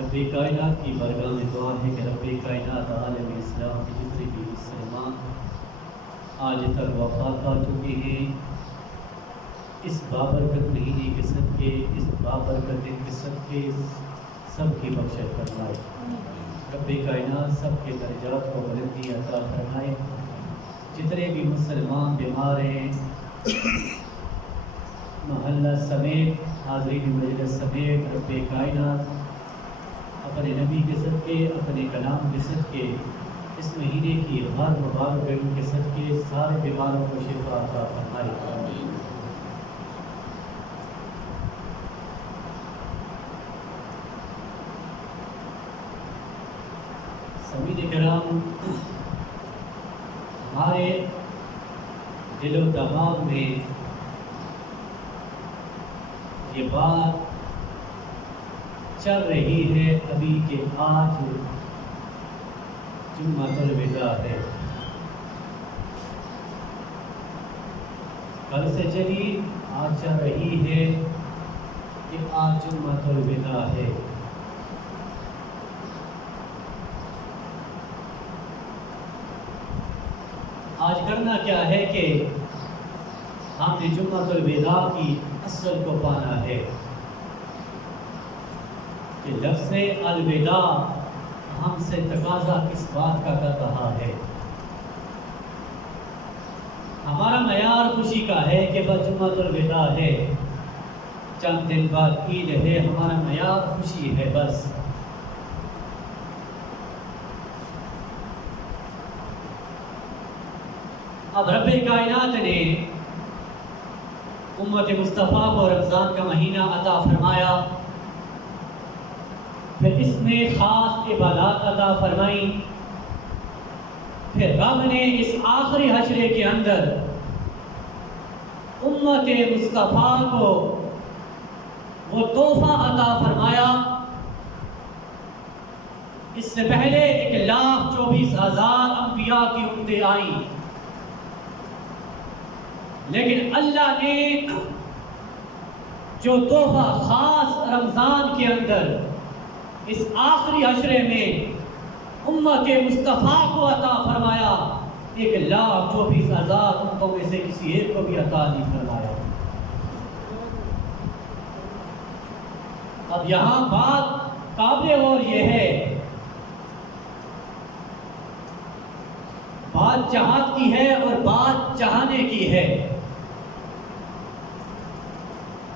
رب کائنات کی بارگاہ میں دعا ہے کہ رب کائنات عالم اسلام کے جتنے بھی مسلمان آج تک وفات پا چکے ہیں، اس بابرکت مہینے کے صدقے، اس بابرکت دن کے صدقے سب کی بخشش فرمائے۔ رب کائنات سب کے درجات کو بلندی عطا فرمائے۔ جتنے بھی مسلمان بیمار ہیں، محلہ سمیت، حاضرین مجلس سمیت، رب کائنات اپنے نبی کے صدقے، اپنے کلام کے صدقے، اس مہینے کی ہر مبارک گھڑی کے صدقے سارے بیماروں کو شفا عطا فرمائے۔ سامعین کرام، ہمارے دل و دماغ میں یہ بات چل رہی ہے ابھی کہ آج جمعۃ الوداع ہے۔ کل سے چلی آج چل رہی ہے کہ آج جمعۃ الوداع ہے۔ آج کرنا کیا ہے کہ ہم نے جمعۃ الوداع کی اصل کو پانا ہے کہ لفظ الوداع ہم سے تقاضا کس بات کا کر رہا ہے۔ ہمارا معیار خوشی کا ہے کہ بس جمعۃ الوداع ہے، چند دن بعد عید ہے، ہمارا معیار خوشی ہے بس۔ اب رب کائنات نے امت مصطفیٰ کو رمضان کا مہینہ عطا فرمایا، پھر اس میں خاص عبادات عطا فرمائی، پھر رب نے اس آخری حشرے کے اندر امت مصطفیٰ کو وہ تحفہ عطا فرمایا۔ اس سے پہلے 1,24,000 انبیاء کی امتیں آئیں، لیکن اللہ نے جو تحفہ خاص رمضان کے اندر اس آخری عشرے میں امت مصطفیٰ کو عطا فرمایا، 1,24,000 امتوں میں سے کسی ایک کو بھی عطا نہیں فرمایا۔ اب یہاں بات قابل غور یہ ہے، بات چاہت کی ہے اور بات چاہنے کی ہے۔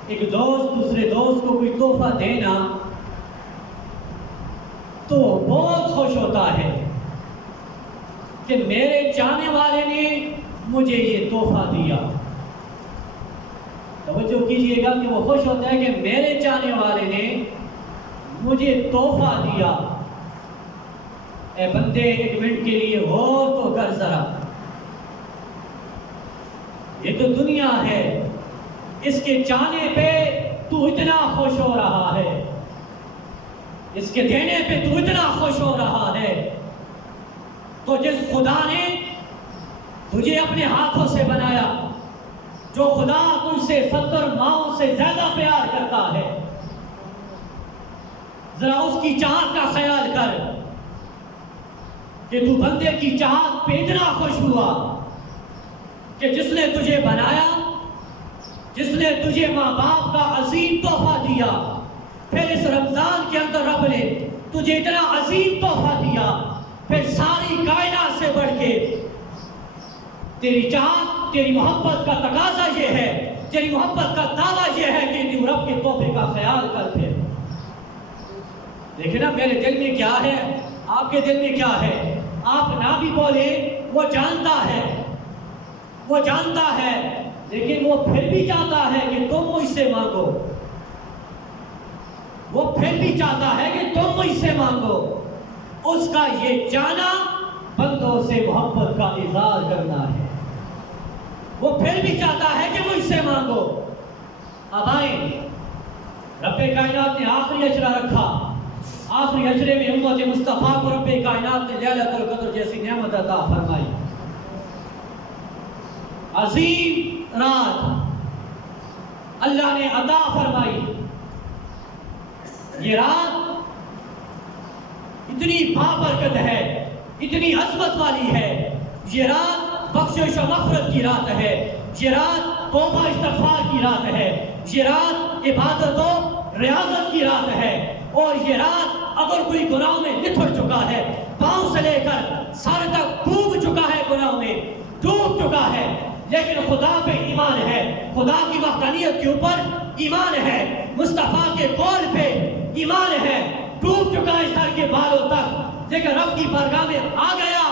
ایک دوست دوسرے دوست کو کوئی تحفہ دینا تو بہت خوش ہوتا ہے کہ میرے چاہنے والے نے مجھے یہ تحفہ دیا۔ توجہ کیجئے گا کہ وہ خوش ہوتا ہے کہ میرے چاہنے والے نے مجھے تحفہ دیا۔ اے بندے، ایک منٹ کے لیے غور تو کر ذرا، یہ تو دنیا ہے، اس کے چاہنے پہ تو اتنا خوش ہو رہا ہے، اس کے دینے پہ تو اتنا خوش ہو رہا ہے، تو جس خدا نے تجھے اپنے ہاتھوں سے بنایا، جو خدا تجھ سے 70 ماؤں سے زیادہ پیار کرتا ہے، ذرا اس کی چاہت کا خیال کر کہ تو بندے کی چاہت پہ اتنا خوش ہوا کہ جس نے تجھے بنایا، جس نے تجھے ماں باپ کا عظیم تحفہ دیا، پھر اس رمضان کے اندر رب نے تجھے اتنا عظیم تحفہ دیا، پھر ساری کائنات سے بڑھ کے تیری چاہت، تیری محبت کا تقاضا یہ ہے، تیری محبت کا دعویٰ یہ ہے کہ تو رب کے تحفے کا خیال کر۔ پھر دیکھیں نا میرے دل میں کیا ہے، آپ کے دل میں کیا ہے۔ آپ نہ بھی بولے، وہ جانتا ہے، وہ جانتا ہے، لیکن وہ پھر بھی چاہتا ہے کہ تم مجھ سے مانگو، وہ پھر بھی چاہتا ہے کہ تم مجھ سے مانگو۔ اس کا یہ جانا بندوں سے محبت کا اظہار کرنا ہے، وہ پھر بھی چاہتا ہے کہ مجھ سے مانگو۔ اب آئیں، رب کائنات نے آخری عشرہ رکھا، آخری عشرے میں امت مصطفیٰ کو رب کائنات نے لیلۃ القدر جیسی نعمت عطا فرمائی۔ عظیم رات اللہ نے عطا فرمائی۔ یہ رات اتنی بابرکت ہے، اتنی عظمت والی ہے۔ یہ رات بخشش و مغفرت کی رات ہے، یہ رات توبہ استغفار کی رات ہے، یہ رات عبادت و ریاضت کی رات ہے، اور یہ رات اگر کوئی گناہ میں لتھڑ چکا ہے، پاؤں سے لے کر سر تک ڈوب چکا ہے، گناہ میں ڈوب چکا ہے، لیکن خدا پہ ایمان ہے، خدا کی وحدانیت کے اوپر ایمان ہے، مصطفیٰ کے قول پہ ایمان ہے، ڈوب چکا ہے سر کے بالوں تک، لیکن رب کی بارگاہ میں آ گیا،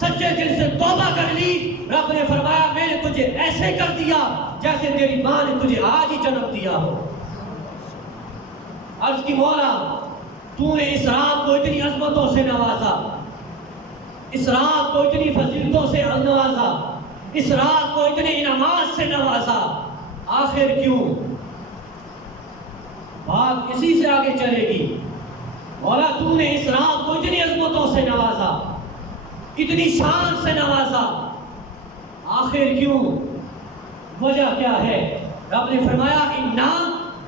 سچے دل سے توبہ کر لی، رب نے فرمایا میں نے تجھے ایسے کر دیا جیسے تیری ماں نے تجھے آج ہی جنم دیا ہو۔ عرض کی مولا تو نے اس رات کو اتنی عظمتوں سے نوازا، اس رات کو اتنی فضیلتوں سے نوازا، اس رات کو اتنے انعامات سے نوازا، آخر کیوں؟ بات اسی سے آگے چلے گی۔ مولا تو نے اس رات کو اتنی عظمتوں سے نوازا، اتنی شان سے نوازا، آخر کیوں؟ وجہ کیا ہے؟ رب نے فرمایا اِنَّا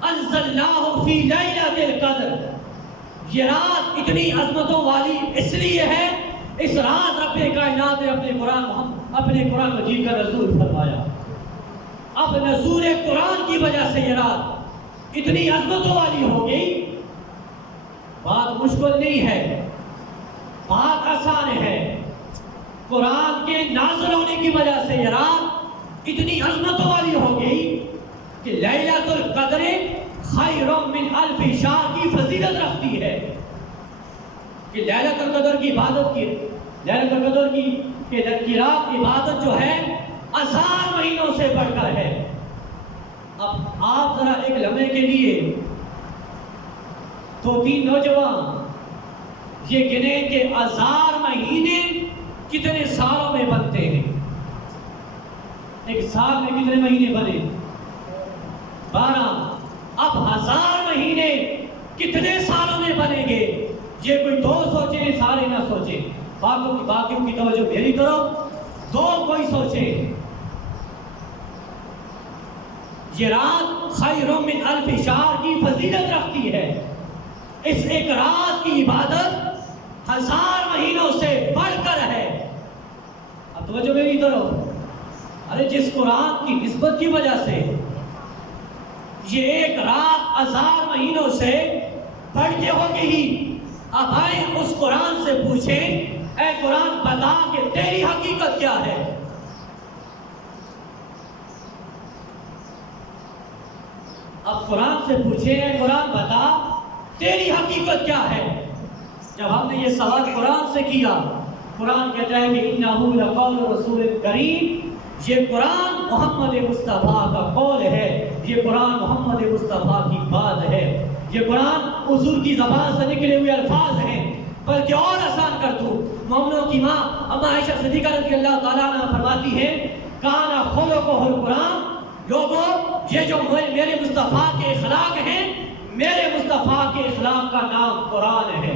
أَنزَلْنَاهُ فِي لَيْلَةِ الْقَدْرِ، یہ رات اتنی عظمتوں والی اس لیے ہے، اس رات رب کائنات نے اپنے قرآن مجید کا نزول فرمایا۔ اب نزول قرآن کی وجہ سے یہ رات اتنی عظمتوں والی ہو گئی۔ بات مشکل نہیں ہے، بات آسان ہے۔ قرآن کے نازل ہونے کی وجہ سے یہ رات اتنی عظمتوں والی ہو گئی کہ لیلۃ القدر خیر من الف شہر کی فضیلت رکھتی ہے، کہ لیلۃ القدر کی عبادت کی، لیلۃ القدر کی رات عبادت جو ہے 1000 مہینوں سے بڑھ کر ہے۔ اب آپ ذرا ایک لمحے کے لیے 2-3 نوجوان یہ گنے کہ 1000 مہینے کتنے سالوں میں بنتے ہیں؟ ایک سال میں کتنے مہینے بنے؟ 12۔ اب 1000 مہینے کتنے سالوں میں بنیں گے؟ یہ کوئی 2 سوچیں، سارے نہ سوچیں، باقیوں کی توجہ میری طرف، 2 کوئی سوچیں۔ یہ رات خیر من الف شہر کی فضیلت رکھتی ہے، اس ایک رات کی عبادت 1000 مہینوں سے بڑھ کر ہے۔ اب توجہ میری طرف، ارے جس قرآن کی نسبت کی وجہ سے یہ ایک رات 1000 مہینوں سے بڑھ کے ہوگی ہی، اب آئیں اس قرآن سے پوچھیں اے قرآن بتا کہ تیری حقیقت کیا ہے؟ اب قرآن سے پوچھیں اے قرآن بتا تیری حقیقت کیا ہے؟ جب ہم نے یہ سوال قرآن سے کیا، قرآن کہتا ہے کہ اِنَّهُ لَقَوْلُ رَسُولٍ كَرِيمٍ، یہ قرآن محمد مصطفیٰ کا قول ہے، یہ قرآن محمد مصطفیٰ کی بات ہے، یہ قرآن حضور کی زبان سے نکلے ہوئے الفاظ ہیں۔ بلکہ اور آسان کر دوں، مومنوں کی ماں اما عائشہ صدیقہ رضی اللہ تعالیٰ عنہ فرماتی ہیں کانا خلقہ القرآن، لوگوں یہ جو میرے مصطفیٰ کے اخلاق ہیں، میرے مصطفیٰ کے اخلاق کا نام قرآن ہے،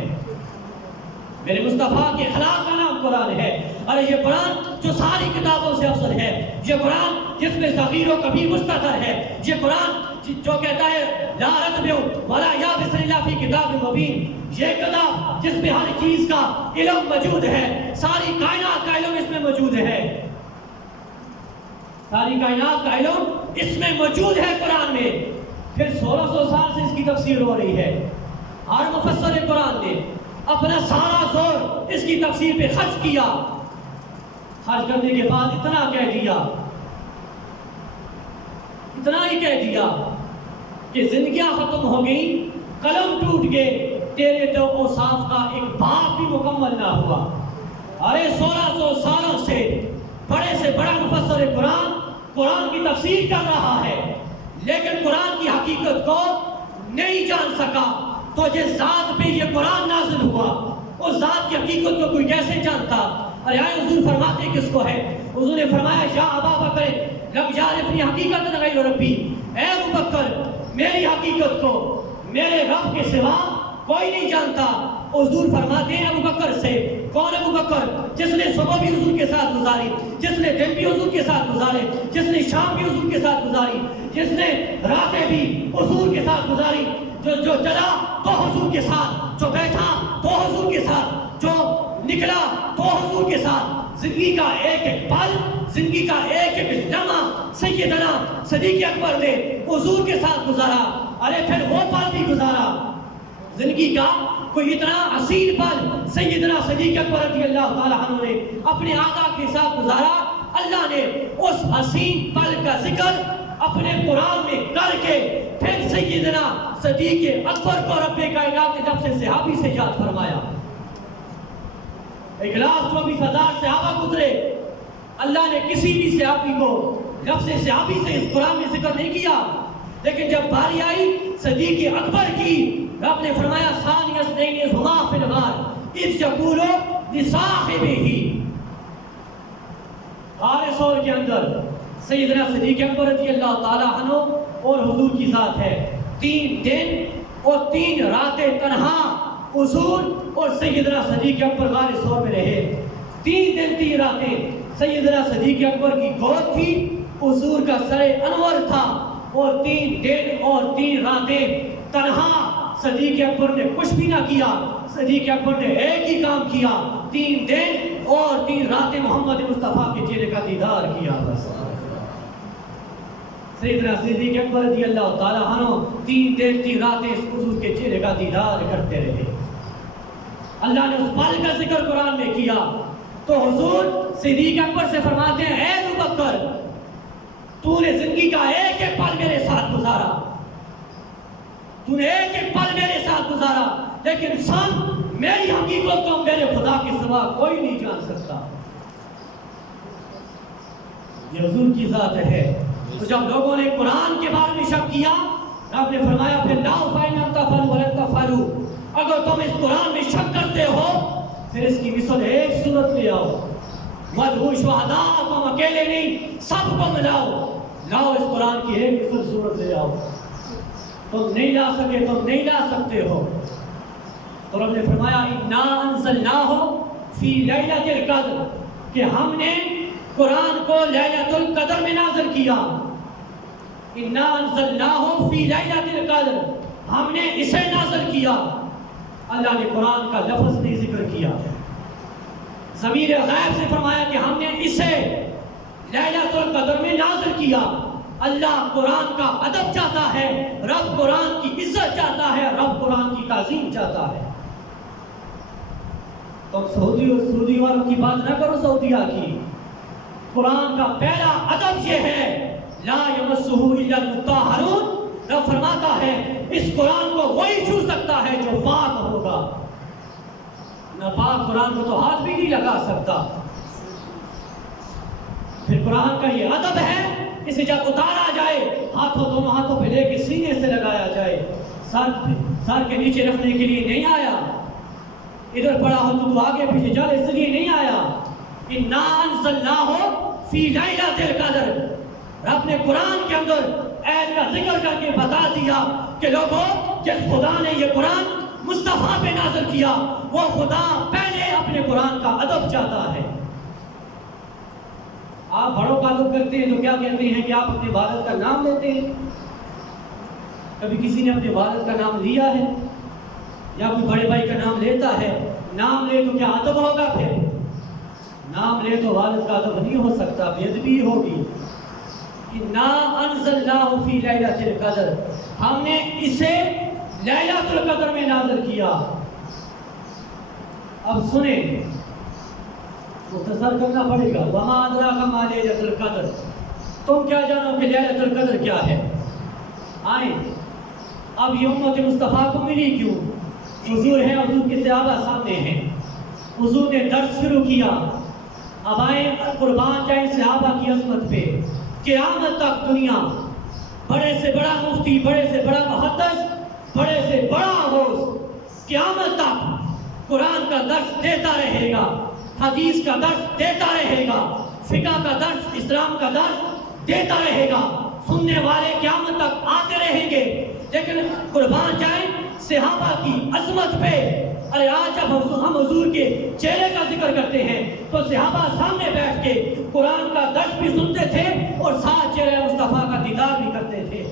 میرے مصطفیٰ کے اخلاق کا نام قرآن ہے۔ اور یہ قرآن جو ساری کتابوں سے افضل ہے، یہ قرآن جس میں صغیر و کبیر مستتر ہے، یہ قرآن جو کہتا ہے لا رتب ولا یابس الا فی کتاب مبین، یہ کتاب جس میں ہر چیز کا علم موجود ہے، ساری کائنات کا علم اس میں موجود ہے، ساری کائنات کا علم اس میں موجود ہے قرآن میں۔ پھر 1600 سال سے اس کی تفسیر ہو رہی ہے، ہر مفسر قرآن نے اپنا سارا زور اس کی تفسیر پہ خرچ کیا، خرچ کرنے کے بعد اتنا کہہ دیا، اتنا ہی کہہ دیا کہ زندگیاں ختم ہو گئی، قلم ٹوٹ گئے، تیرے تو اوصاف کا ایک باب بھی مکمل نہ ہوا۔ ارے 1600 سالوں سے بڑے سے بڑا مفسر قرآن کی تفسیر کر رہا ہے، لیکن قرآن کی حقیقت کو نہیں جان سکا، تو جس ذات پہ یہ قرآن نازل ہوا اس ذات کی حقیقت کو کوئی کیسے جانتا؟ ارے آئے حضور فرماتے کس کو ہے؟ حضور نے فرمایا یا ابا بکر لم یعرفنی حقیقت غیر ربی، اے ابو بکر میری حقیقت کو میرے رب کے سوا کوئی نہیں جانتا۔ حضور فرماتے ہیں ابو بکر سے، کون ابو بکر؟ جس نے صبح بھی حضور کے ساتھ گزاری، جس نے دن بھی حضور کے ساتھ گزارے، جس نے شام بھی حضور کے ساتھ گزاری، جس نے راتیں بھی حضور کے ساتھ گزاری، جو چلا تو حضور کے ساتھ، جو بیٹھا تو حضور کے ساتھ، جو نکلا تو حضور کے ساتھ، زندگی کا ایک ایک پل، زندگی کا ایک ایک لمحہ سیدنا صدیق اکبر نے حضور کے ساتھ گزارا۔ ارے پھر وہ پل بھی گزارا، زندگی کا کوئی اتنا حسین پل سیدنا صدیق اکبر رضی اللہ تعالیٰ عنہ نے اپنے آقا کے ساتھ گزارا۔ اللہ نے اس حسین پل کا ذکر اپنے قرآن میں کر کے پھر سیدنا صدیق اکبر کو رب کائنات نے نفس صحابی سے یاد فرمایا۔ 1,24,000 صحابہ گزرے، اللہ نے کسی بھی صحابی کو نفس صحابی سے اس قرآن میں ذکر نہیں کیا، لیکن جب باری آئی صدیق اکبر کی، رب نے فرمایا ثانی اثنین اذ ھما فی الغار اذ یقول لصاحبہ۔ غار ثور کے اندر سیدنا صدیق اکبر رضی اللہ تعالیٰ عنہ اور حضور کی ذات ہے۔ 3 دن اور 3 راتیں تنہا حضور اور سیدنا صدیق اکبر غار ثور میں رہے۔ 3 دن 3 راتیں سیدنا صدیق اکبر کی گود تھی، حضور کا سر انور تھا، اور 3 دن اور 3 راتیں تنہا صدیق اکبر نے کچھ بھی نہ کیا۔ صدیق اکبر نے ایک ہی کام کیا، 3 دن اور 3 راتیں محمد مصطفیٰ کے چہرے کا دیدار کیا۔ بس سیدنا صدیق اکبر رضی اللہ تعالیٰ عنہ 3 دن 3 راتیں اس حضور کے چہرے کا دیدار کرتے رہے۔ اللہ نے اس پل کا ذکر قرآن میں کیا تو حضور صدیق اکبر سے فرماتے ہیں، اے ابو بکر تو نے زندگی کا ایک ایک پل میرے ساتھ گزارا، تو نے ایک ایک پل میرے ساتھ گزارا، لیکن سن میری حقیقت کو میرے خدا کے سوا کوئی نہیں جان سکتا۔ یہ حضور کی ذات ہے۔ تو جب لوگوں نے قرآن کے بارے میں شک کیا، رب نے فرمایا پھر لا فَإِنْ تَفْعَلُوا وَلَن تَفْعَلُوا، اگر تم اس قرآن میں شک کرتے ہو پھر اس کی مثل ایک صورت لے آؤ، وَادْعُوا شُهَدَاءَكُمْ، اکیلے نہیں سب کو ملاؤ، لاؤ اس قرآن کی ایک مثل صورت لے آؤ۔ تم نہیں لا سکے، تم نہیں لا سکتے ہو۔ تو رب نے فرمایا اِنَّا أَنزَلْنَاهُ فِي لَيْلَةِ الْقَدْرِ، کہ ہم نے قرآن کو لیلۃ القدر میں نازل کیا۔ اِنَّا أَنزَلْنَاهُ فِي لَيْلَةِ الْقَدْرِ، ہم نے اسے نازل کیا۔ اللہ نے قرآن کا لفظ نہیں ذکر کیا، ضمیر غیب سے فرمایا کہ ہم نے اسے لیلۃ القدر میں نازل کیا۔ اللہ قرآن کا ادب چاہتا ہے، رب قرآن کی عزت چاہتا ہے، رب قرآن کی تعظیم چاہتا ہے۔ تم سعودی والوں کی بات نہ کرو، سعودیہ کی۔ قرآن کا پہلا ادب یہ ہے لا یمسہ الا المطہرون، رب فرماتا ہے اس قرآن کو وہی چھو سکتا ہے جو پاک ہوگا، ناپاک قرآن کو تو ہاتھ بھی نہیں لگا سکتا۔ پھر قرآن کا یہ ادب ہے، اسے جب اتارا جائے دونوں ہاتھوں پہ لے کے سینے سے لگایا جائے، سر کے نیچے رکھنے کے لیے نہیں آیا، ادھر پڑا ہو تو آگے پیچھے چل اس لیے نہیں آیا۔ اِنَّا أَنزَلْنَاهُ فِي لَيْلَةِ الْقَدْرِ، رب نے قرآن کے اندر ایت کا ذکر کر کے بتا دیا کہ لوگوں جس خدا نے یہ قرآن مصطفیٰ پہ نازل کیا وہ خدا پہلے اپنے قرآن کا ادب چاہتا ہے۔ آپ بڑوں کا ادب کرتے ہیں تو کیا کہتے ہیں کہ آپ اپنے والد کا نام لیتے ہیں؟ کبھی کسی نے اپنے والد کا نام لیا ہے یا کوئی بڑے بھائی کا نام لیتا ہے؟ نام لے تو کیا ادب ہوگا؟ پھر نام لے تو والد کا ادب نہیں ہو سکتا، بے ادبی ہوگی۔ اِنَّا أَنزَلْنَاهُ فِي لَيْلَةِ الْقَدْرِ، ہم نے اسے لیلۃ القدر میں نازل کیا۔ اب سنیں، مختصر کرنا پڑے گا۔ وَمَا أَدْرَاكَ مَا لَيْلَةُ الْقَدْرِ، تم کیا جانو کہ لیلۃ القدر کیا ہے؟ آئیں، اب یہ امت مصطفیٰ کو ملی کیوں؟ حضور ہیں، حضور کے صحابہ سامنے ہیں، حضور نے درس شروع کیا۔ اب آئیں قربان جائیں صحابہ کی عظمت پہ۔ قیامت تک دنیا بڑے سے بڑا مفتی، بڑے سے بڑا محدث، بڑے سے بڑا غوث قیامت تک قرآن کا درس دیتا رہے گا، حدیث کا درس دیتا رہے گا، فقہ کا درس، اسلام کا درس دیتا رہے گا۔ سننے والے قیامت تک آتے رہیں گے۔ لیکن قربان جائیں صحابہ کی عظمت پہ، ارے آج جب ہم حضور کے چہرے کا ذکر کرتے ہیں تو صحابہ سامنے بیٹھ کے قرآن کا درس بھی سنتے تھے اور ساتھ چہرے مصطفیٰ کا دیدار بھی کرتے تھے۔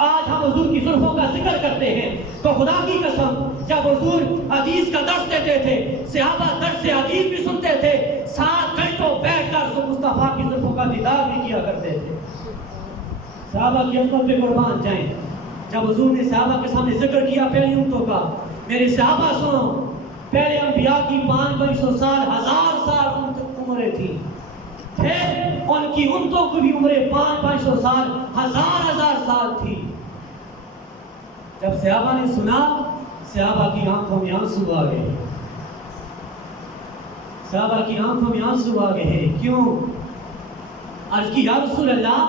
آج ہم حضور کی زلفوں کا ذکر کرتے ہیں تو خدا کی قسم جب حضور حدیث کا درس دیتے تھے صحابہ درس حدیث بھی سنتے تھے 7 گھنٹوں بیٹھ کر مصطفیٰ کی زلفوں کا دیدار بھی کیا کرتے تھے. صحابہ کی عظمت پہ قربان جائیں. جب حضور نے صحابہ کے سامنے ذکر کیا پہلی امتوں کا, میرے صحابہ سنو, پہلے انبیاء کی 500 سال 1000 سال عمریں تھیں, پھر ان کی امتوں کو بھی عمریں 500 سال 1000 سال تھی. جب صحابہ نے سنا صحابہ کی آنکھوں میں آنسو آ گئے, صحابہ کی آنکھوں میں آنسو آ گئے. کیوں؟ عرض کی یا رسول اللہ,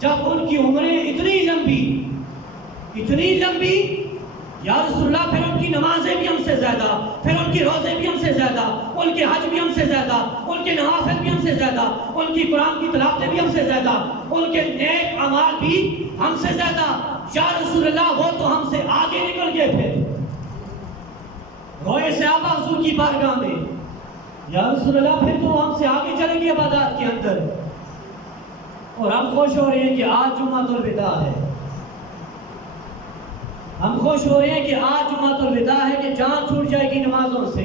جب ان کی عمریں اتنی لمبی یا رسول اللہ, پھر ان کی نمازیں بھی ہم سے زیادہ, پھر ان کی روزے بھی ہم سے زیادہ, ان کے حج بھی ہم سے زیادہ, ان کے نوافل بھی ہم سے زیادہ, ان کی قرآن کی تلاوتیں بھی ہم سے زیادہ, ان کے نیک اعمال بھی ہم سے زیادہ. یا رسول اللہ وہ تو ہم سے آگے نکل گئے. پھر روئے صحابہ حضور کی بارگاہ میں, یا رسول اللہ پھر تو ہم سے آگے چلیں گے عبادات کے اندر. اور ہم خوش ہو رہے ہیں کہ آج جمعۃ الوداع ہے, ہم خوش ہو رہے ہیں کہ آج جمعۃ الوداع ہے کہ جان چھوٹ جائے گی نمازوں سے.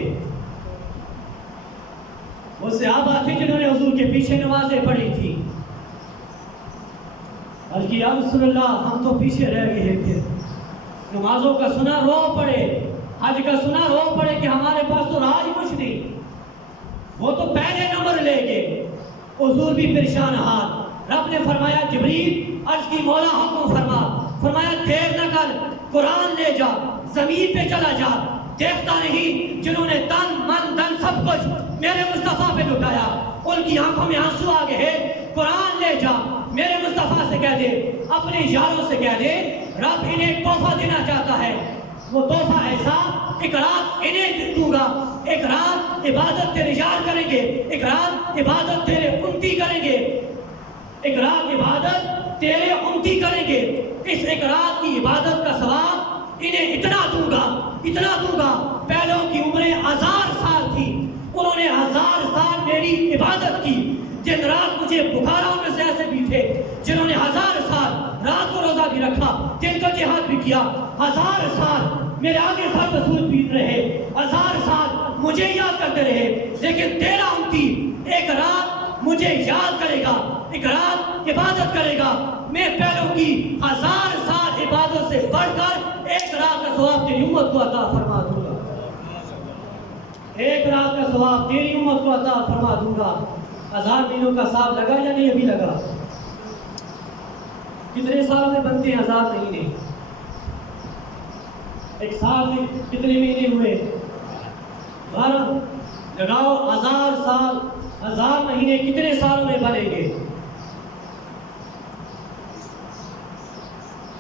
وہ صحابہ تھے جنہوں نے حضور کے پیچھے نمازیں پڑھی تھی. بلکہ یا رسول اللہ ہم تو پیچھے رہ گئے ہیں. پھر نمازوں کا سنا رو پڑے, حج کا سنا رو پڑے کہ ہمارے پاس تو رہا ہی کچھ نہیں. وہ تو پہلے نمبر لے گئے, حضور بھی پریشان حال. رب نے فرمایا جبریل عرض کی مولا حکم فرمایا دیر نہ کر, قرآن لے جا, زمین پہ چلا جا. دیکھتا نہیں جنہوں نے تن من دن سب کچھ میرے مصطفیٰ پہ لٹایا, ان کی آنکھوں میں آنسو آ گئے. قرآن لے جا, میرے مصطفیٰ سے کہہ دے, اپنے یاروں سے کہہ دے, رب انہیں ایک تحفہ دینا چاہتا ہے. وہ تحفہ ایسا, ایک رات انہیں دوں گا, ایک رات عبادت تیرے یار کریں گے, ایک رات عبادت تیرے امتی کریں گے, ایک رات عبادت تیرے امتی کریں گے. اس ایک رات کی عبادت کا ثواب انہیں اتنا دوں گا. پہلوں کی عمریں 1000 سال تھی, انہوں نے 1000 سال میری عبادت کی. جن رات مجھے پکارا ان میں سے ایسے بھی تھے جنہوں نے 1000 سال رات کو روزہ بھی رکھا, دن کا جہاد بھی کیا. 1000 سال میرے آگے سر رسول پیٹ رہے, 1000 سال مجھے یاد کرتے رہے. لیکن تیرا امتی ایک رات مجھے یاد کرے گا, ایک رات عبادت کرے گا. میں پہلوں کی 1000 سال عبادت سے بڑھ کر ایک رات کا ثواب تیری امت کو عطا فرما دوں گا. ایک رات کا ثواب تیری امت کو عطا فرما دوں گا. 1000 دنوں کا حساب لگا یا نہیں؟ ابھی لگا. کتنے سالوں میں بنتے ہیں 1000 مہینے؟ ایک سال میں کتنے مہینے ہوئے؟ 12. لگاؤ 1000 سال, 1000 مہینے کتنے سالوں میں بنیں گے؟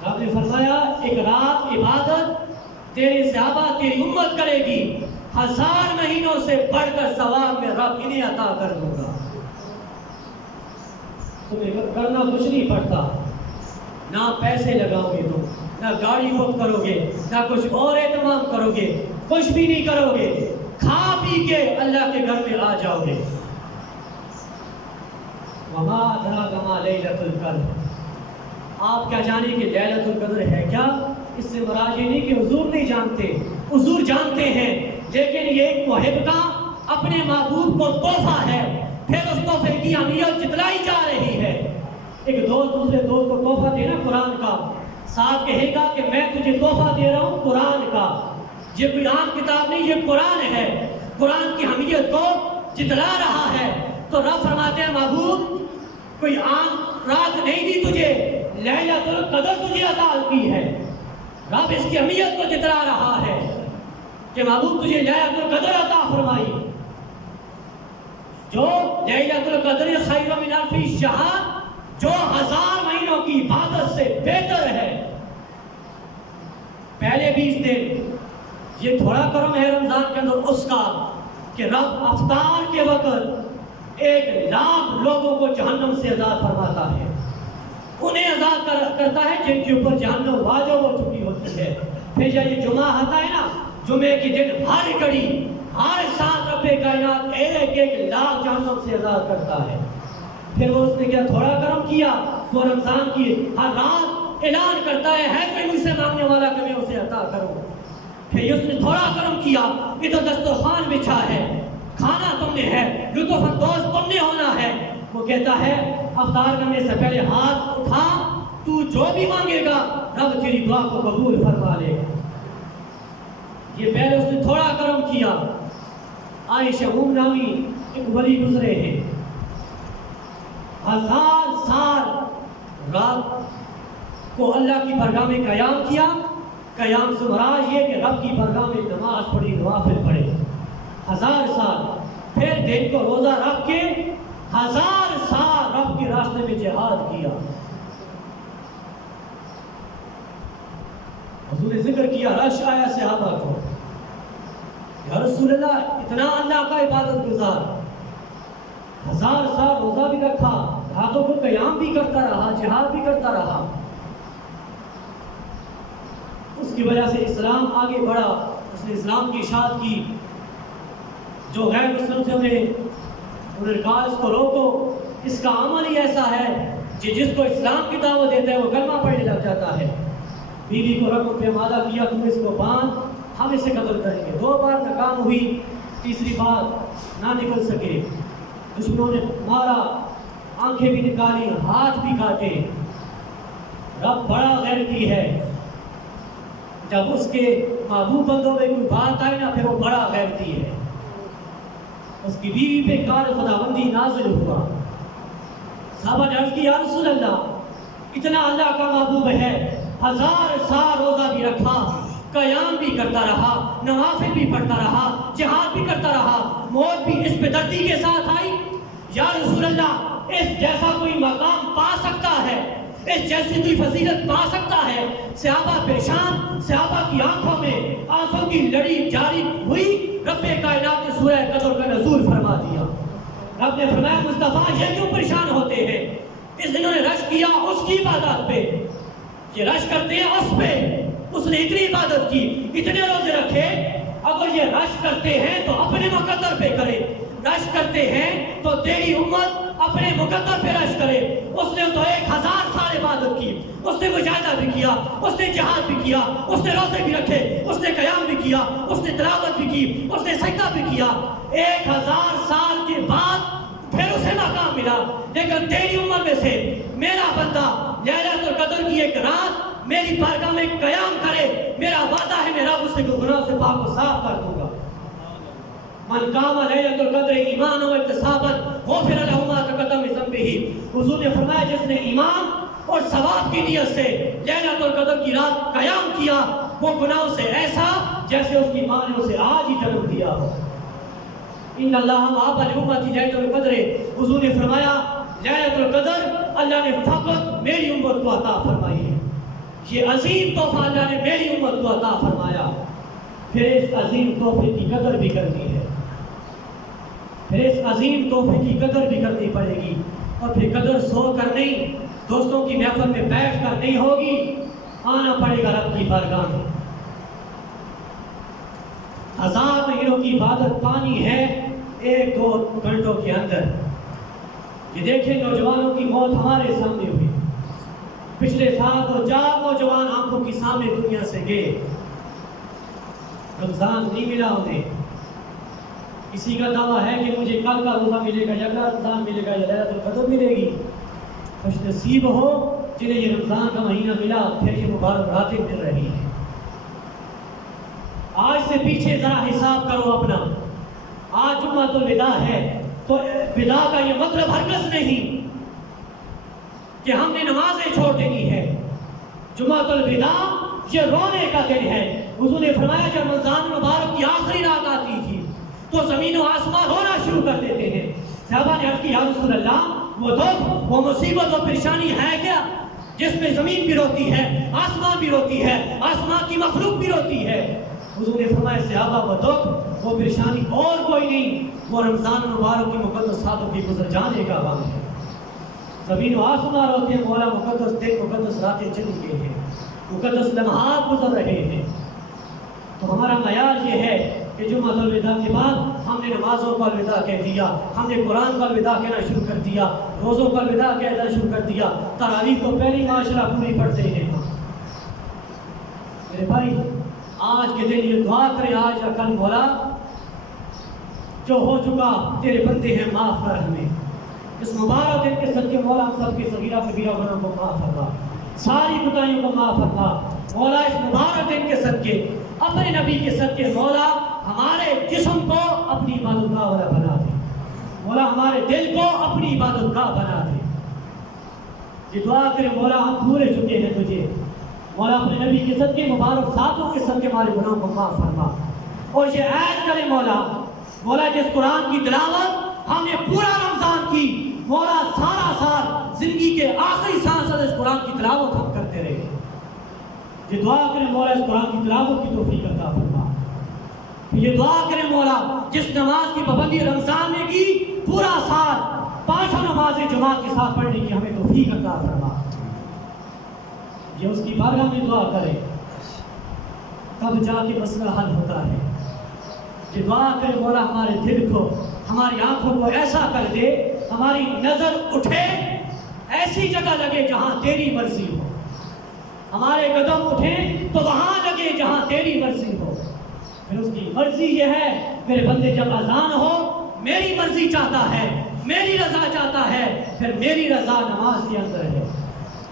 آپ نے فرمایا ایک رات عبادت تیرے صحابہ تیری امت کرے گی, 1000 مہینوں سے بڑھ کر ثواب میں رب انہیں عطا کر دوں گا. تمہیں کرنا کچھ نہیں پڑتا, نہ پیسے لگاؤ گے تم, نہ گاڑی بک کرو گے, نہ کچھ اور اہتمام کرو گے, کچھ بھی نہیں کرو گے, کھا پی کے اللہ کے گھر میں آ جاؤ گے. وما ادراک ما لیلۃ القدر. آپ کیا جانے کہ لیلۃ القدر ہے کیا؟ اس سے مراد یہ نہیں کہ حضور نہیں جانتے, حضور جانتے ہیں, لیکن یہ ایک محب کا اپنے محبوب کو تحفہ ہے. پھر اس تحفے کی اہمیت جتلائی جا رہی ہے. ایک دوست دوسرے دوست کو تحفہ دینا قرآن کا, ساتھ کہے گا کہ میں تجھے تحفہ دے رہا ہوں قرآن کا. یہ کوئی عام کتاب نہیں, یہ قرآن ہے. قرآن کی اہمیت کو جتلا رہا ہے. تو رب فرماتے ہیں محبوب کوئی عام رات نہیں دی تجھے, لیلۃ القدر تجھے عطا کی ہے. رب اس کی اہمیت کو جتلا رہا ہے کہ محبوب تجھے لیلۃ القدر عطا فرمائی, جو لیلۃ القدر خیر من الف شہر, جو 1000 مہینوں کی عبادت سے بہتر ہے. پہلے 20 دن یہ تھوڑا کرم ہے رمضان کے اندر اس کا کہ رب افطار کے وقت 1,00,000 لوگوں کو جہنم سے آزاد فرماتا ہے. انہیں آزاد کرتا ہے جن کے اوپر جہنم واجب ہو چکی ہوتی ہے. پھر جب یہ جمعہ آتا ہے نا, جمعے کے دن ہر گھڑی ہر ساتھ رب کائنات 1,00,000 جہنم سے آزاد کرتا ہے. پھر وہ اس نے کیا تھوڑا کرم کیا, وہ رمضان کی ہر رات اعلان کرتا ہے کوئی مجھ سے مانگنے والا کہ میں اسے عطا کروں. پھر اس نے تھوڑا کرم کیا, ادھر دسترخوان بچھا ہے, کھانا تم نے ہے, لطف اندوز تم نے ہونا ہے. وہ کہتا ہے افطار کرنے سے پہلے ہاتھ اٹھا, تو جو بھی مانگے گا رب تیری دعا کو قبول فرما لے گا. یہ پہلے اس نے تھوڑا کرم کیا. عائشہ نامی ایک ولی گزرے ہیں, 1000 سال رات کو اللہ کی بارگاہ میں قیام کیا. قیام سے مراد یہ کہ رب کی بارگاہ میں نماز پڑھی, نوافل پڑھے. 1000 سال. پھر دن کو روزہ رکھ کے 1000 سال رب کے راستے میں جہاد کیا. حضور نے ذکر کیا, رش آیا صحابہ کو, یا رسول اللہ اتنا اللہ کا عبادت گزار, 1000 سال روزہ بھی رکھا, راتوں کو قیام بھی کرتا رہا, جہاد بھی کرتا رہا. اس کی وجہ سے اسلام آگے بڑھا. اس نے اسلام کی اشاعت کی. جو غیر مسلم تھے انہیں کہا اس کو روکو, اس کا عمل ہی ایسا ہے کہ جس کو اسلام کی دعوت دیتا ہے وہ کلمہ پڑھنے لگ جاتا ہے. بیوی کو رقم پہ مادہ کیا, تم اس کو باندھ, ہم اسے قتل کریں گے. 2 بار ناکام ہوئی, تیسری بار نہ نکل سکے. دشمنوں نے مارا, آنکھیں بھی نکالی, ہاتھ بھی کاٹے. رب بڑا غیرتی ہے. جب اس کے محبوب بندوں میں کوئی بات آئے نا, پھر وہ بڑا غیرتی ہے. اس کی بیوی پہ کار خداوندی نازل ہوا. صحابہ نے عرض کی یا رسول اللہ اتنا اللہ کا محبوب ہے, 1000 سال روزہ بھی رکھا, قیام بھی کرتا رہا, نوافل بھی پڑھتا رہا, جہاد بھی کرتا رہا, موت بھی اس پہ دردی کے ساتھ آئی. یا رسول اللہ اس جیسا کوئی مقام پا سکتا ہے, اس جیسی کوئی فضیلت پا سکتا ہے؟ صحابہ پریشان, صحابہ کی آنکھوں میں آنسوں کی لڑی جاری ہوئی. رب کائنات نے سورہ قدر کا نزول فرما دیا. رب نے فرمایا مصطفیٰ یہ کیوں پریشان ہوتے ہیں؟ اس دنوں نے رش کیا اس کی عبادت پہ, یہ رش کرتے ہیں اس پہ. اس نے اتنی عبادت کی, اتنے روزے رکھے. اگر یہ رش کرتے ہیں تو اپنے مقدر پہ کرے, رش کرتے ہیں تو تیری امت اپنے مقدر پہ رش کرے. اس نے تو 1000 سال عبادت کی, اس نے مجاہدہ بھی کیا, اس نے جہاد بھی کیا, اس نے روزے بھی رکھے, اس نے قیام بھی کیا, اس نے تلاوت بھی کی, اس نے سجدہ بھی کیا. 1000 سال کے بعد پھر اسے مقام ملا. لیکن تیری امت میں سے میرا بندہ لیلۃ القدر کی ایک رات میری بارگاہ میں قیام کرے, میرا وعدہ ہے میرا اس سے گناہ سے پاک و صاف کر دوں گا. من قام لیلۃ القدر ایمانا و احتسابا غفر له ما تقدم من ذنبه. حضور نے فرمایا جس نے ایمان اور ثواب کی نیت سے لیلۃ القدر کی رات قیام کیا, وہ گناہوں سے ایسا جیسے اس کی ماں نے اسے آج ہی جنم دیا ہو. ان اللہ وهب لامتی لیلۃ القدر. حضور نے فرمایا لیلۃ القدر اللہ نے فقط میری امت کو عطا فرمائی ہے. یہ عظیم تحفہ اللہ نے میری امت کو عطا فرمایا. پھر اس عظیم تحفے کی قدر بھی کرنی ہے, پھر اس عظیم تحفے کی قدر بھی کرنی پڑے گی. اور پھر قدر سو کر نہیں, دوستوں کی محفل میں بیٹھ کر نہیں ہوگی, آنا پڑے گا رب کی بارگاہ میں. 1000 مہینوں کی عبادت پانی ہے 1-2 گھنٹوں کے اندر. یہ دیکھیں نوجوانوں کی موت ہمارے سامنے ہوئی. پچھلے سال 4 نوجوان آنکھوں کی سامنے دنیا سے گئے. رمضان نہیں ملا انہیں. کسی کا دعویٰ ہے کہ مجھے کل کا روزہ ملے گا, یا اگلا رمضان ملے گا, یا لیلۃ القدر ملے گی. خوش نصیب ہو جنہیں یہ رمضان کا مہینہ ملا, پھر یہ مبارک راتیں مل رہی ہیں. آج سے پیچھے ذرا حساب کرو اپنا. آج جمعۃ الوداع ہے, تو وداع کا یہ مطلب ہرگز نہیں کہ ہم نے نمازیں چھوڑ دینی ہے. جمعۃ الوداع یہ رونے کا دن ہے. حضور نے فرمایا جب رمضان مبارک کی آخری رات آتی تھی تو زمین و آسمان رونا شروع کر دیتے ہیں. صحابہ نے عرض کی یا رسول اللہ وہ دکھ, وہ مصیبت و پریشانی ہے کیا جس میں زمین بھی روتی ہے, آسمان بھی روتی ہے, آسمان کی مخلوق بھی روتی ہے؟ حضور نے فرمایا صحابہ وہ دکھ, وہ پریشانی اور کوئی نہیں, وہ رمضان مبارک کی مقدس راتوں کی گزر جانے کا غم ہے. زمین و آسمان روتے ہیں, مولا مقدس دن, مقدس راتیں چلی گئی ہیں, مقدس لمحات گزر رہے ہیں. تو ہمارا معیار یہ ہے کہ جمعۃ الوداع کے بعد ہم نے نمازوں کا الوداع کہہ دیا, ہم نے قرآن کا الوداع کہنا شروع کر دیا, روزوں کا الوداع کہنا شروع کر دیا. تراویح تو پہلی ماشاءاللہ پوری پڑھتے ہیں, میرے بھائی آج کے دن یہ دعا کریں آج یا کل مولا جو ہو چکا تیرے بندے ہیں معاف کر ہمیں. اس مبارک دن کے صدقے مولا ہم سب کے صغیرہ کبیرہ گناہوں کو معاف فرما, ساری کوتاہیوں کو معاف فرما مولا. اس مبارک دن کے صدقے اپنے نبی کے صدقے مولا ہمارے جسم کو اپنی عبادت گاہ والا بنا دے مولا, ہمارے دل کو اپنی عبادت گاہ بنا دے. یہ دعا کرے مولا ہم بھولے چکے ہیں تجھے مولا, اپنے نبی کے صدقے مبارک ذاتوں کے صدقے ہمارے گناہوں کو معاف فرما. اور یہ عہد کرے مولا جس قرآن کی تلاوت ہم نے پورا رمضان کی مولا, سارا سال زندگی کے آخری سانس اس قرآن کی تلاوت ہم کرتے رہے. یہ دعا کرے مولا اس قرآن کی تلاوت کی توفیق عطا فرما. یہ دعا کرے مولا جس نماز کی پابندی رمضان میں کی پورا سال پانچوں نمازیں جماعت کے ساتھ پڑھنے کی ہمیں توفیق عطا فرما. یہ اس کی بارگاہ میں دعا کرے تب جا کے مسئلہ حل ہوتا ہے. یہ دعا کرے مولا ہمارے دل کو ہماری آنکھوں کو ایسا کر دے ہماری نظر اٹھے ایسی جگہ لگے جہاں تیری مرضی ہو, ہمارے قدم اٹھیں تو وہاں لگے جہاں تیری مرضی ہو. پھر اس کی مرضی یہ ہے میرے بندے جب اذان ہو میری مرضی چاہتا ہے میری رضا چاہتا ہے, پھر میری رضا نماز کے اندر ہے.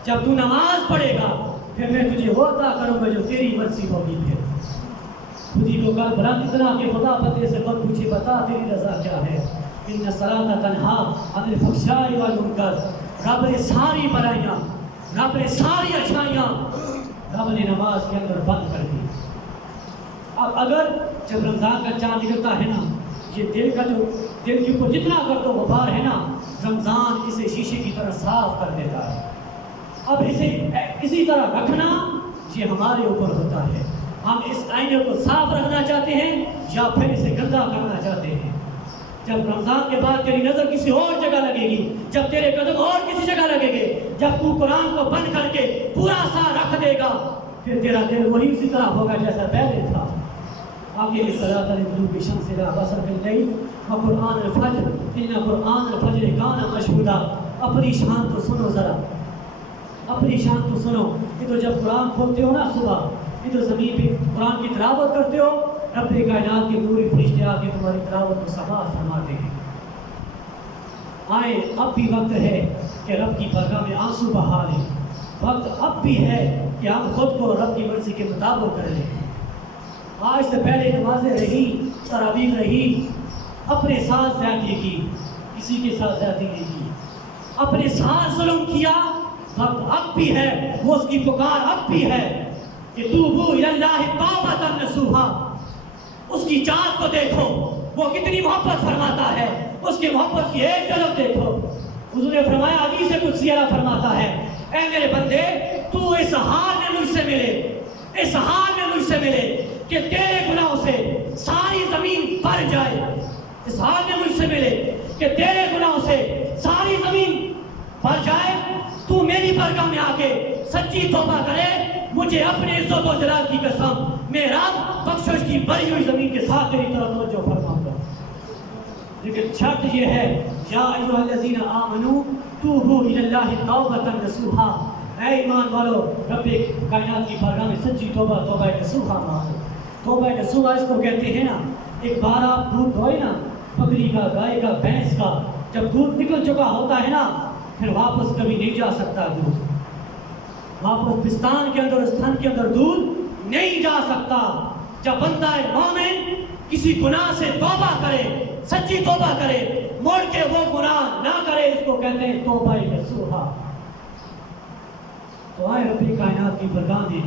جب تو نماز پڑھے گا پھر میں تجھے وہ عطا کروں گا جو تیری مرضی ہوگی. پھر خودی کو کل بلند اتنا کہ خدا بندے سے خود پوچھے بتا تیری رضا کیا ہے. ان الصلاۃ تنہا عن الفحشاء والمنکر, رب نے ساری برائیاں رب نے ساری اچھائیاں رب نے نماز کے اندر بند کر دی. اب اگر جب رمضان کا چاند نکلتا ہے نا یہ دل کے اوپر جتنا گرد و غبار ہے نا رمضان اسے شیشے کی طرح صاف کر دیتا ہے. اب اسے اسی طرح رکھنا یہ ہمارے اوپر ہوتا ہے. ہم اس آئینے کو صاف رکھنا چاہتے ہیں یا پھر اسے گندا کرنا چاہتے ہیں. جب رمضان کے بعد تیری نظر کسی اور جگہ لگے گی, جب تیرے قدم اور کسی جگہ لگے گے, جب تو قرآن کو بند کر کے پورا سا رکھ دے گا پھر تیرا دل وہی اسی طرح ہوگا جیسا پہلے تھا. آگے صلاۃ لطلوع الشمس الی غسق اللیل وقرآن الفجر ان قرآن الفجر کان مشہودا. اپنی شان تو سنو ذرا, اپنی شان تو سنو. یہ تو جب قرآن کھولتے ہو نا صبح, یہ تو زمین پہ قرآن کی تلاوت کرتے ہو, رب کائنات کے نوری فرشتے آ کے تمہاری تلاوت کو سماعت فرماتے ہیں. آئے اب بھی وقت ہے کہ رب کی بارگاہ میں آنسو بہا لیں. وقت اب بھی ہے کہ ہم خود کو رب کی مرضی کے مطابق کر لیں. آج سے پہلے نمازیں رہی, تراویح رہی, اپنے ساتھ زیادتی کی, کسی کے ساتھ زیادتی نہیں کی, اپنے ساتھ ظلم کیا. وقت اب بھی ہے, وہ اس کی پکار اب بھی ہے کہ توبوا الی اللہ توبۃ نصوحا. اس کی چاند کو دیکھو وہ کتنی محبت فرماتا ہے, اس کی محبت کی ایک جھلک دیکھو. حضور نے فرمایا حدیث قدسی فرماتا ہے اے میرے بندے تو اس حال میں مجھ سے ملے, اس حال میں مجھ سے ملے کہ تیرے گناہوں سے ساری زمین بھر جائے, اس حال میں مجھ سے ملے کہ تیرے گناہوں سے ساری زمین بھر جائے. تو میری بارگاہ میں آ کے سچی توبہ کرے, مجھے اپنے عزت و جلال کی قسم میرا بخشش کی بڑی ہوئی زمین کے ساتھ تیری طرف توجہ فرماؤں گا. لیکن شرط یہ ہے یا ایھا الذین آمنوا توبوا الی اللہ توبۃ نصوحا. اے ایمان والو رب کائنات کی بارگاہ میں سچی توبہ نصوحا مانگو. توبہ نصوحا اس کو کہتے ہیں نا, ایک بار آپ دودھ دھوئے نا بکری کا, گائے کا, بھینس کا, جب دودھ نکل چکا ہوتا ہے نا پھر واپس کبھی نہیں جا سکتا دودھ, واپس پستان کے اندر, استھان کے اندر دودھ نہیں جا سکتا. جب بندہ مومن کسی گناہ سے توبہ کرے, سچی توبہ کرے, موڑ کے وہ گناہ نہ کرے, اس کو کہتے ہیں توبہ نصوحا. تو آئے رب کائنات کی بارگاہ میں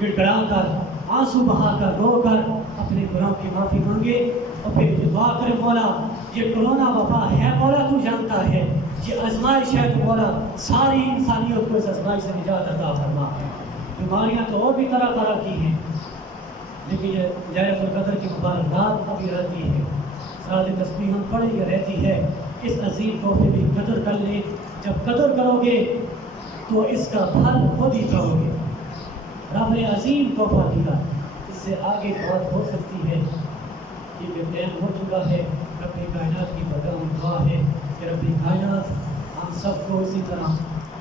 گڑ گڑا کر, آنسو بہا کر, رو کر اپنے گناہوں کی معافی مانگے اور پھر دعا کرے مولا یہ کرونا وبا ہے مولا تو جانتا ہے, یہ آزمائش ہے تو مولا ساری انسانیت کو اس آزمائش سے نجات عطا فرما. بیماریاں تو اور بھی طرح طرح کی ہیں لیکن یہ لیلۃ القدر کی مبارک رات ابھی رہتی ہے, ساتھ تسبیح ہم پڑھی رہتی ہے. اس عظیم تحفے کی قدر کر لیں, جب قدر کرو گے تو اس کا پھل خود ہی پاؤ گے. رب نے عظیم تحفہ دیا, اس سے آگے بات ہو سکتی ہے. یہ بیان ہو چکا ہے. رب کائنات کی بارگاہ میں دعا ہے کہ رب کائنات ہم سب کو اسی طرح